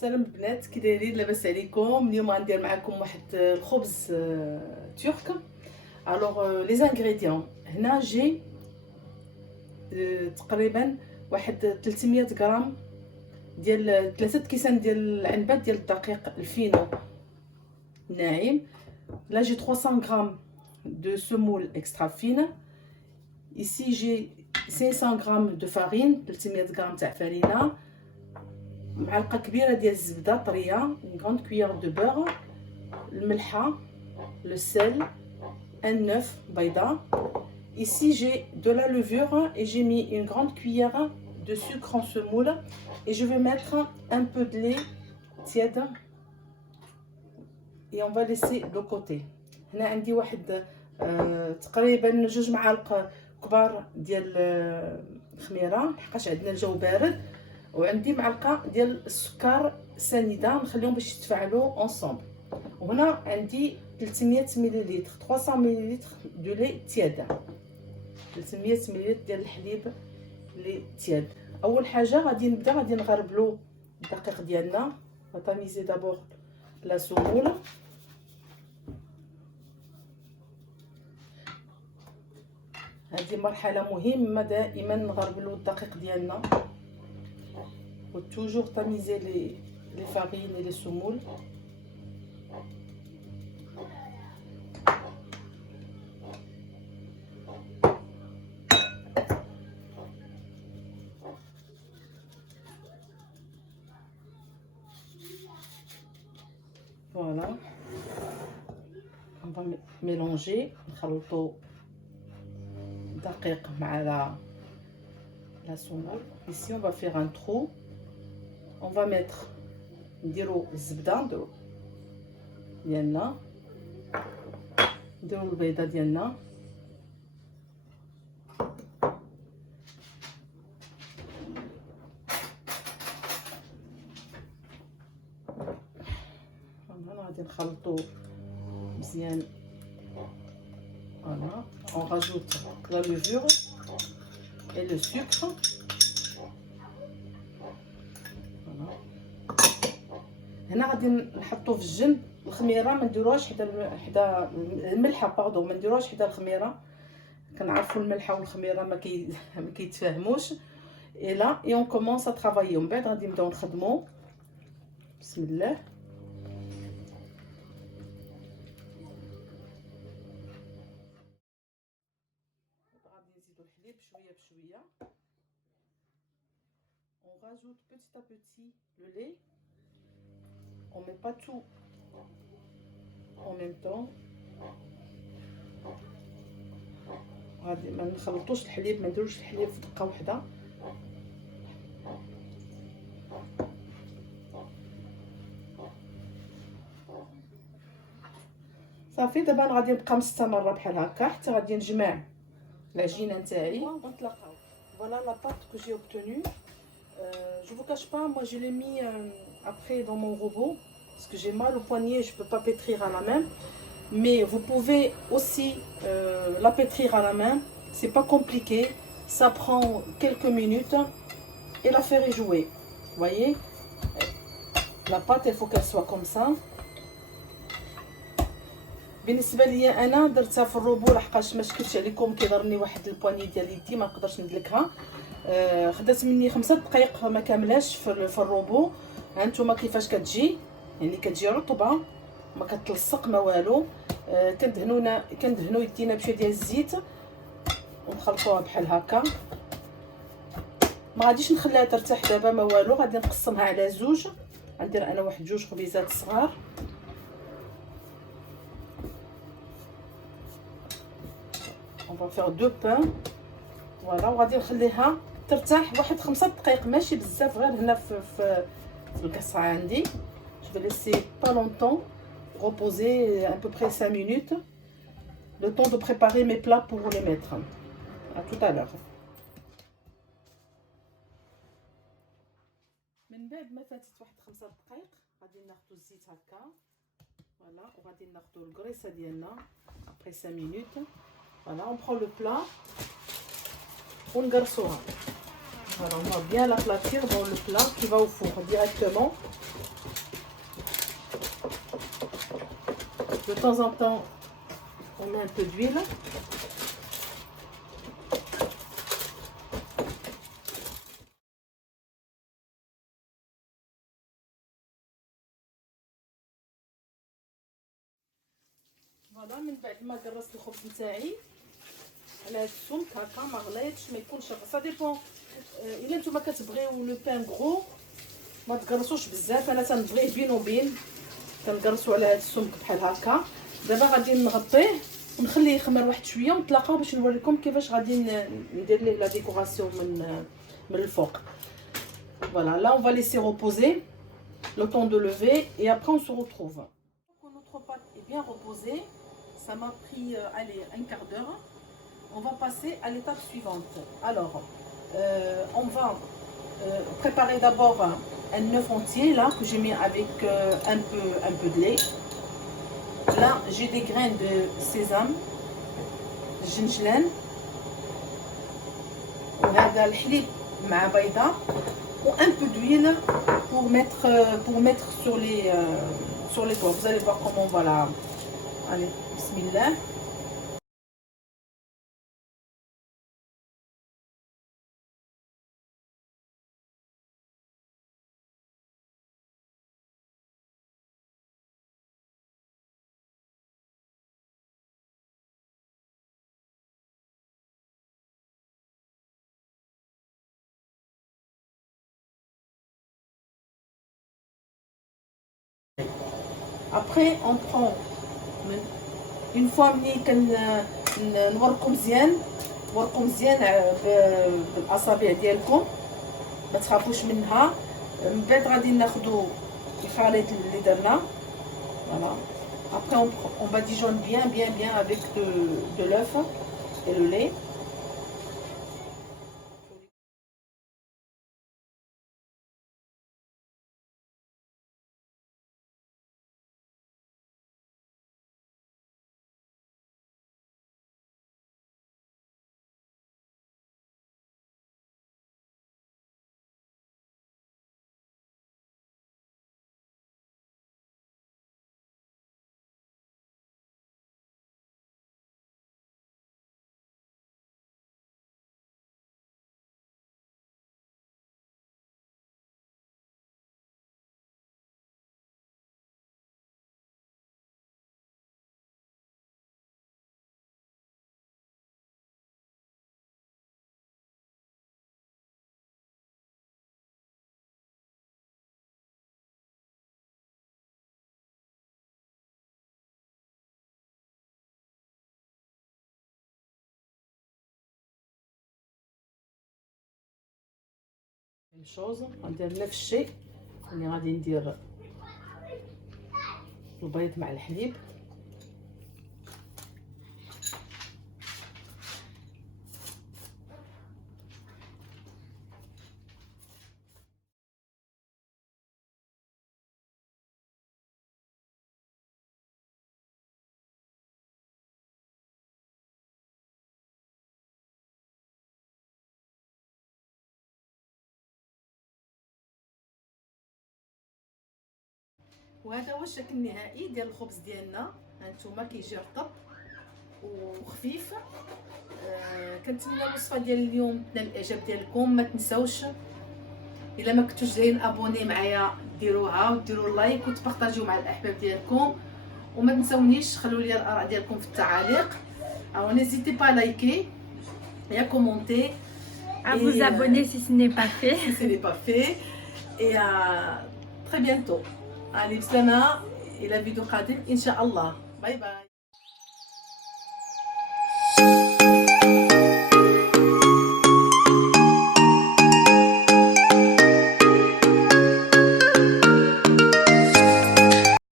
سلام البنات، كي دايرين؟ لاباس عليكم؟ اليوم غندير معكم واحد الخبز ترك. الوغ لي زانغريديون هنا جي تقريبا واحد 300 غرام ديال 3 كيسان ديال العنبات ديال الدقيق الفينو ناعم. لا جي 300 غرام دو سمول اكسترا فين. ici j'ai 500 غرام دو فارين، 300 غرام تاع فرينه، معلقه كبيره ديال الزبده طريه، une grande cuillère de beurre، الملحه، le sel، un œuf بيضه. Ici j'ai de la levure et j'ai mis une grande cuillère de sucre en semoule et je vais mettre un peu de lait tiède et on va laisser de côté. هنا عندي واحد تقريبا 2 معالق كبار ديال الخميره لحقاش عندنا الجو بارد، وعندي معلقه ديال السكر سنيده نخليهم باش يتفاعلوا اونصومبل. وهنا عندي 300 مليلتر 300 مليلتر دو لي تياد، 300 مليلتر ديال الحليب لي تياد. اول حاجه غادي نغربلو الدقيق ديالنا. غطاميزي دابور لا سمول. هذه مرحله مهمه، دائما نغربلو الدقيق ديالنا. faut toujours tamiser les farines et les semoules. Voilà, on va mélanger. نخلطوا الدقيق مع la semoule. Ici on va faire un trou. On va mettre نديرو الزبده ديالنا، نديرو البيضه ديالنا، غادي نخلطو مزيان. فوالا on rajoute la levure et le sucre. هنا غادي نحطو في الجنب الخميره، ما نديروهاش حدا الملحه، باردون، ما نديروهاش حدا الخميره. كنعرفوا الملحه والخميره ما كيتفاهموش. اي لا اي اون كومونس ا ترافايي. ومن بعد غادي نبداو نخدمو. بسم الله. غادي نزيدو الحليب شويه بشويه. on rajoute petit à petit le lait. On met pas tout en même temps. غادي ما نخلطوش الحليب، ما نديروش الحليب في دقه واحده. صافي دابا انا غادي نبقى مستمره بحال هكا حتى غادي نجمع العجينه نتاعي ونطلقها. فوالا لا بات كو جي اوبتونو. Je vous cache pas, moi je l'ai mis après dans mon robot parce que j'ai mal au poignet, je peux pas pétrir à la main. Mais vous pouvez aussi la pétrir à la main, c'est pas compliqué, ça prend quelques minutes et l'affaire est jouée. Vous voyez, la pâte il faut qu'elle soit comme ça. بالنسبه ليا انا درتها في الروبو لحقاش ما شكلتش عليكم كيضرني واحد البواني ديال يدي ما نقدرش ندلكها. خدات مني 5 دقائق ما كاملاش في الروبو. ها نتوما كيفاش كتجي، يعني كتجي رطبه ما كتلصق ما والو. كندهنو يدينا بشويه ديال الزيت ونخلطوها بحال هكا. ما غاديش نخليها ترتاح دابا ما والو، غادي نقسمها على زوج. غندير انا واحد 2 خبيزات صغار. on va faire 2 pains. voilà وغادي نخليها ترتاح واحد 5 دقائق، ماشي بزاف، غير هنا في القصعه عندي. je vais laisser pas longtemps reposer à peu près 5 minutes, le temps de préparer mes plats pour les mettre. À tout à l'heure. من بعد ما فاتت واحد 5 دقائق غادي ناخذ الزيت هكا. فوالا وغادي ناخذ الكريسه ديالنا après 5 minutes. Voilà, on prend le plat ونقرصوها. Voilà, on va bien l'aplatir dans le plat qui va au four directement. De temps en temps, on met un peu d'huile. فوالا من بعد ما قرصت الخبز نتاعي على هاد السمك هكا ما غليتش ما يكونش سا ديبون. الا نتوما كتبغيو لو بان غرو ما تقرصوش بزاف، انا تنبغيه بين وبين كنقرصو على هاد السمك بحال هكا. دابا غادي نغطيه ونخليه يخمر واحد شويه ونتلاقاو باش نوريكم كيفاش غادي ندير ليه لا ديكوراسيون من الفوق. Voilà, là on va laisser reposer le temps de lever et après on se retrouve. Quand notre pâte est bien reposée, ça m'a pris allez, un quart d'heure. On va passer à l'étape suivante. Alors, on va préparer d'abord un œuf entier là que j'ai mis avec un peu de lait. Là, j'ai des graines de sésame, gingelin, وهذا الحليب مع بيضة un peu d'huile pour mettre sur les toits. Vous allez voir comment on va la. Allez, bismillah. Après, on prend une fois ملي نورقو مزيان بالاصابع ديالكم ما تخافوش منها. من بعد غادي ناخذوا الخليط اللي درنا. Voilà. Après on badigeonne bien avec de l'œuf et le lait. Même chose, غندير نفس الشيء. راني غادي ندير البيض مع الحليب. وهذا هو الشكل النهائي ديال الخبز ديالنا. هانتوما كيجي رطب وخفيف. كنتمنى الوصفه ديال اليوم تنال الاعجاب ديالكم. ما تنساوش الا ما كنتوش جايين ابوني معايا ديروها وديروا لايك وتبارطاجيو مع الاحباب ديالكم. وما تنساونيش خلوا لي الاراء ديالكم في التعاليق. Alors n'hésitez pas à liker et à commenter, à vous abonner si ce n'est pas fait. Si ce n'est pas fait. Et à très bientôt. Allez, بسلامة إلى فيديو قادم إن شاء الله. باي باي.